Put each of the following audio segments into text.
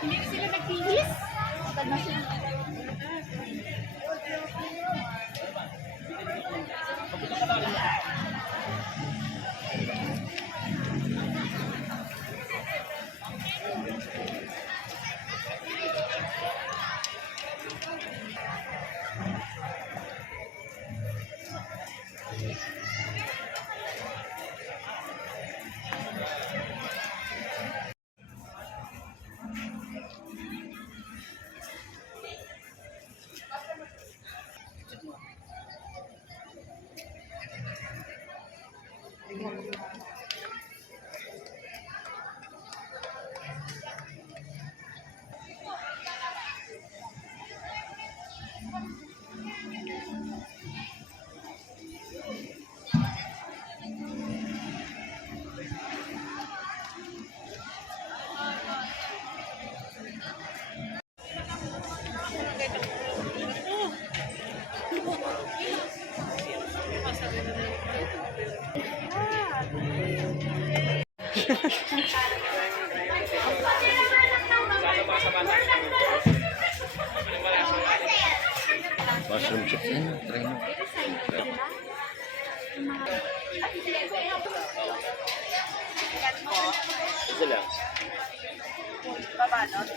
Hindi sila nagtihis. Tanda sila. Mushroom chips. Ano? Try mo. Isa lang. Babalot.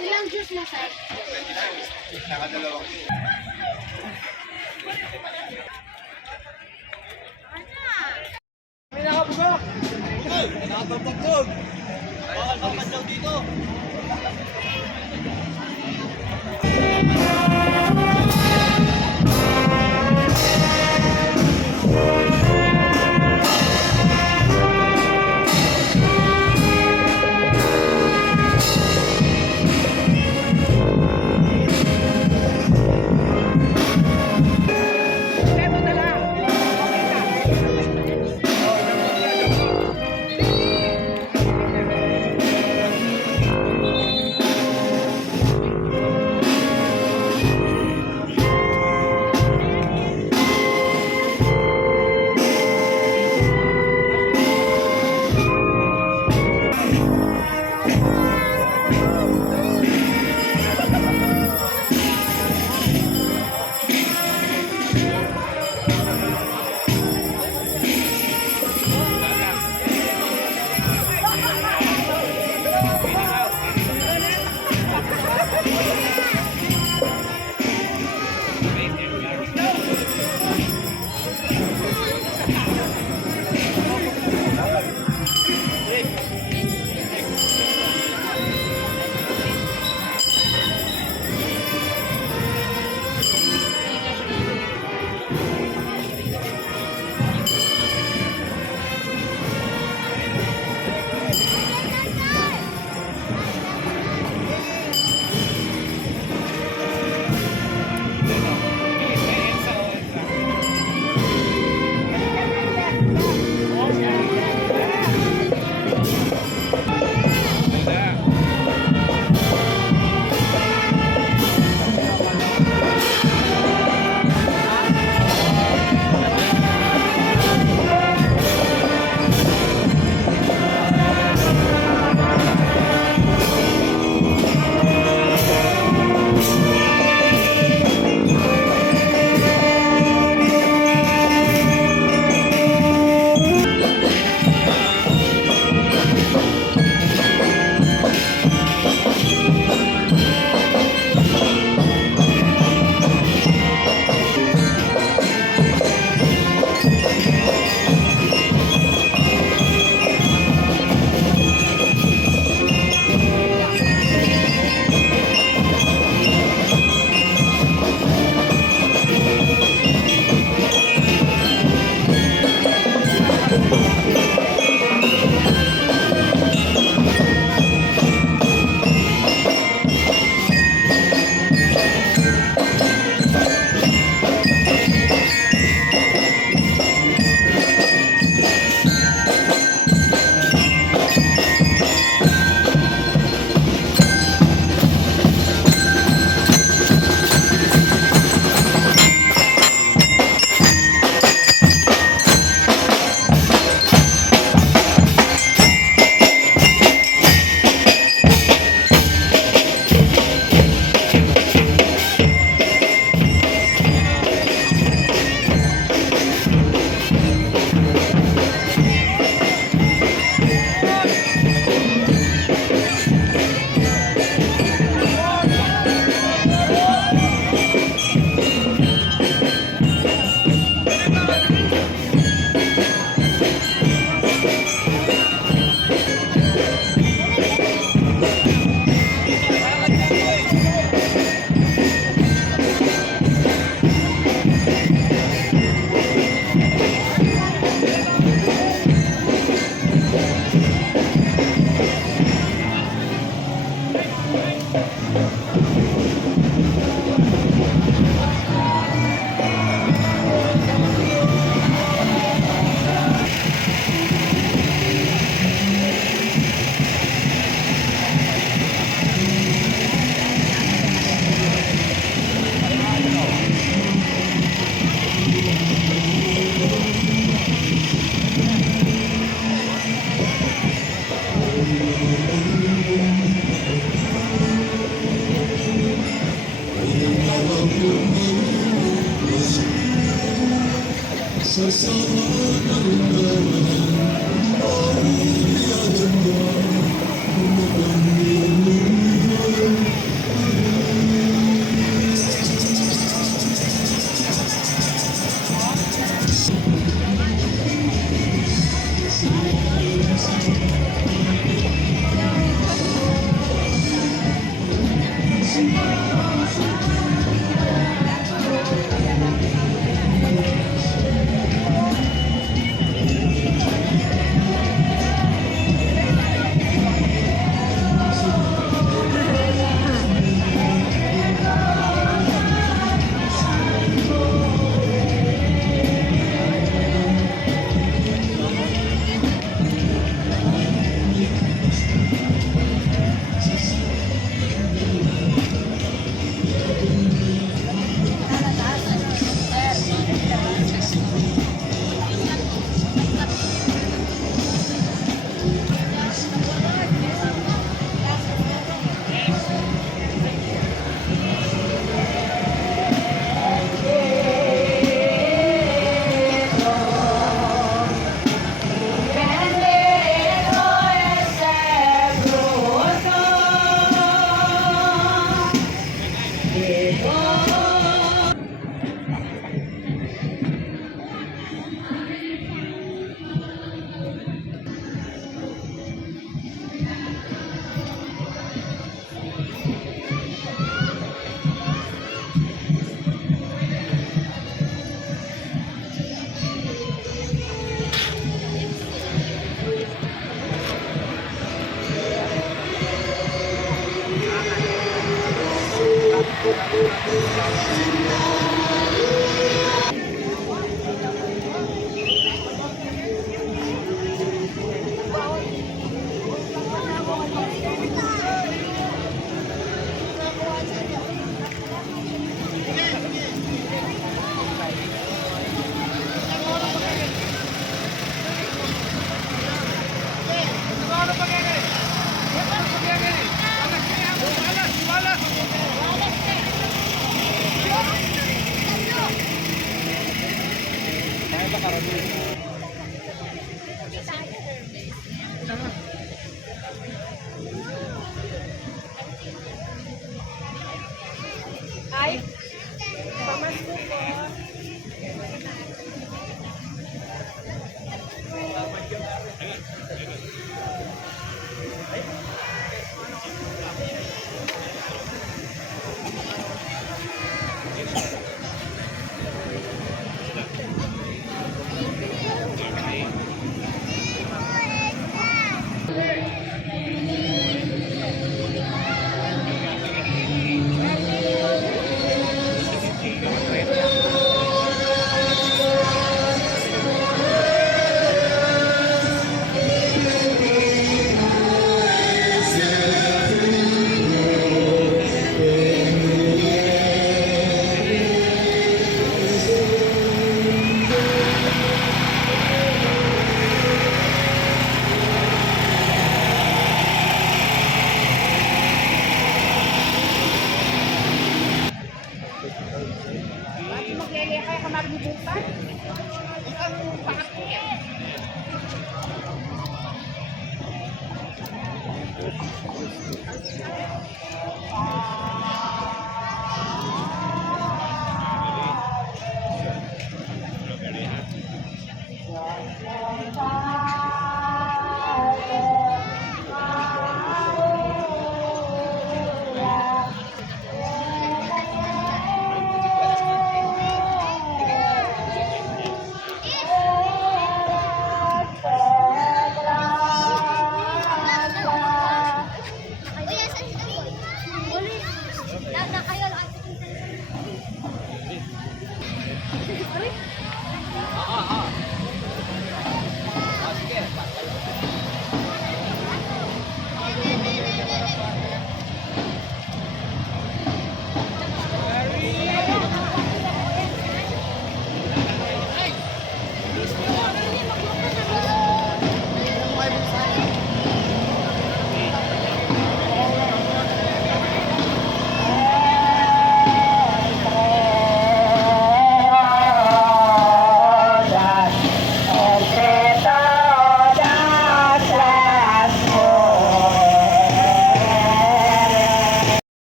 Ilang juice mo, sir? Nakadalawa. May nakabugak! May nakapagpagtog! Bawal magpagtog dito!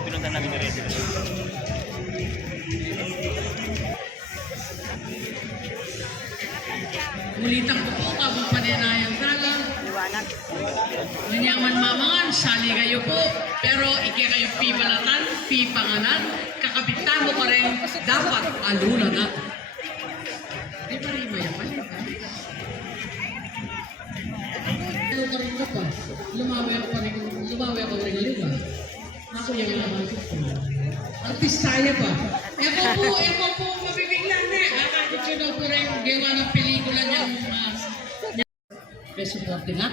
Pinunta namin ni Rede. Ulitan ko po, kabang paninayang tala. Liwanag. Manyaman mamangan, sali kayo po. Pero iki kayo pibalatan, pipanganan, kakapitan mo ka rin, dapat aluna na. Di ba rin mayaman? Ano ka rin ka pa? Lumawi ako rin lima. Ako yung naman ko po. Artistaya pa. Eko po, mabibiglan na. Akakit yun po rin gawa ng pelikula niyang Besuporte nga.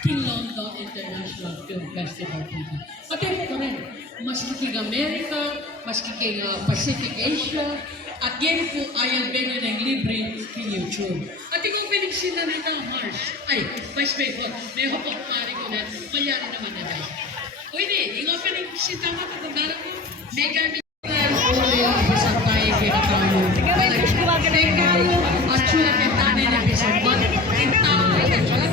King London International Film Festival po. At ito ko rin, maski king America, maski king Pacific Asia, at yan po ay venue ng libre king YouTube. At ikaw pinigsila nito, Mars. Ay, Vice Mayor, may hapok pari ko na, mayari naman na dahil. O hindi, ikaw pinigsita mo, tatandara mo, may gamit sa tayo kinakayo. At sula kentane na kisabot, intang at sula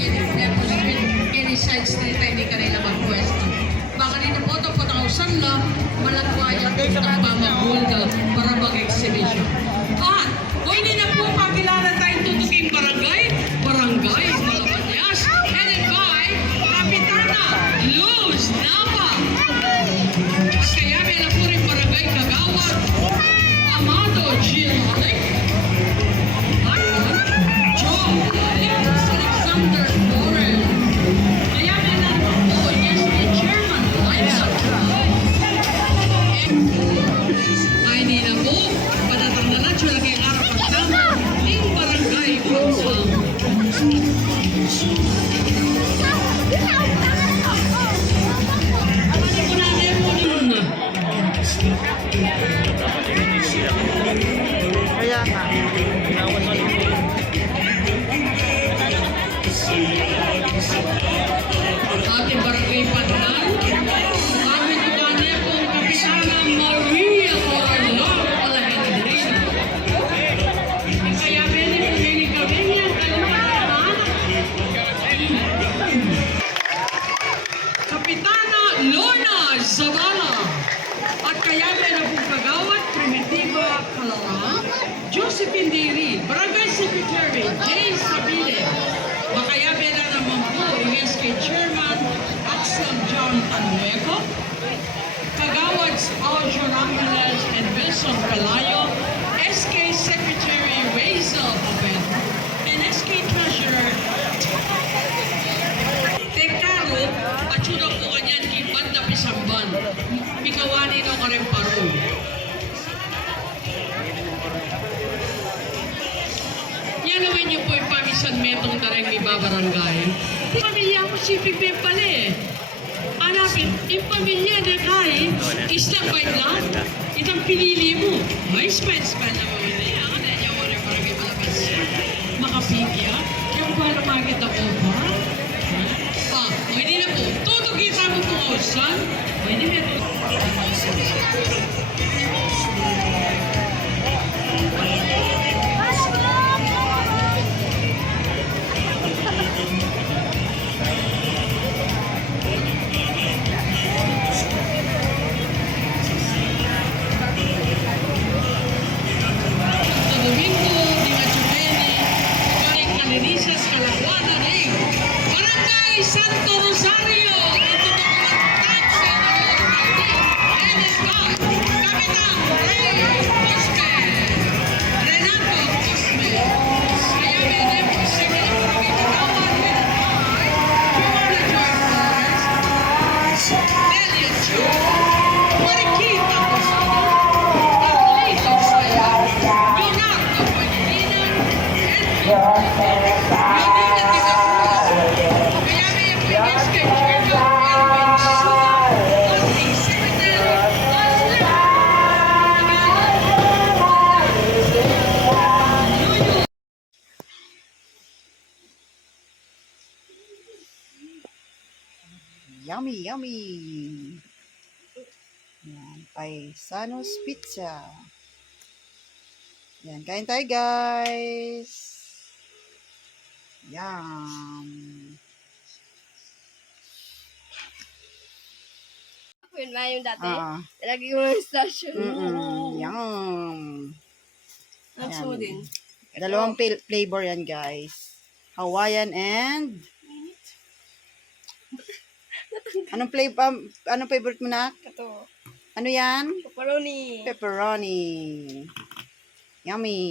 kini side street ay hindi ka rin naman pwesto. Baka rin na po patausan na malatwaya ang pamagulga para mag-exhibition. At kung hindi na po pakilala tayong tutuking barangay, Malapanyas, headed by Kapitana Luz Nava. At kaya may na po rin barangay Kagawad, Amado Giannic, Joe Alexander Torres. Kaya may na po yes, the chairman, Liza. Ay di na po, padatang na nacho lagi ang araw pagtama ng barangay Pangsang. Abali ko na rin po yun. Kaya nga. Ating barangay Pandan, aming tukane po ang Kapitana Maria Coralón Alahendrina. Kaya pwede po din kami niyan, Kapitana Lona Zavala. At kaya meron po kagawad Primitiva Calala, Josephine Diri, Barangay Secretary Jay Sabile. Makaya meron naman po SK Chairman Axel John Tanueco, Kagawads Aljo Ramirez and Wilson Pelayo, SK Secretary Razel Abel, and SK Treasurer Tekaro at sudah po kanyan kibat na pisamban. Mikawani no ka rin parol. Yan naman yung po yung pamisan metong na rin may babarangay. Pamilya ko si Pipe pala eh. Hanapin, yung pamilya na kay, isang bite lang, itang pinili mo. Ay, spend na mo yun eh. Ako na niya wala parang may malabas. Makapigya. Yung ba lumagit ako ba? Hindi na po. Todo kita mo po, son. Pwede na po. Sa Domingo, di Machupene, Barangay Calirisas, Calaguana, Ring, Barangay Santo Rosario, ito na po ang taxi ng alcalde, headed by Kapitan Ray Cosme, Renato Cosme, kaya may nepo sige ang barangay Kagawan, headed by Joanna Joy Flores, Delia Chu, Mariquita Cosme, Carlito Saya, Leonardo Pangilinan, and Leonina Tigapuro. Kaya may appearance kay Chairman Elvin Sula, Acting Secretary, Yummy, yummy. Yan, Paisanos Pizza. Yan, kain tayo guys. Yum. Yun ba yung dati? Ah. Lagi ko ng station. Yum. That's Ayan. din. Dalawang flavor yan, guys. Hawaiian and... Anong flavor? Anong favorite mo na? Ito. Ano yan? Pepperoni. Pepperoni. Yummy.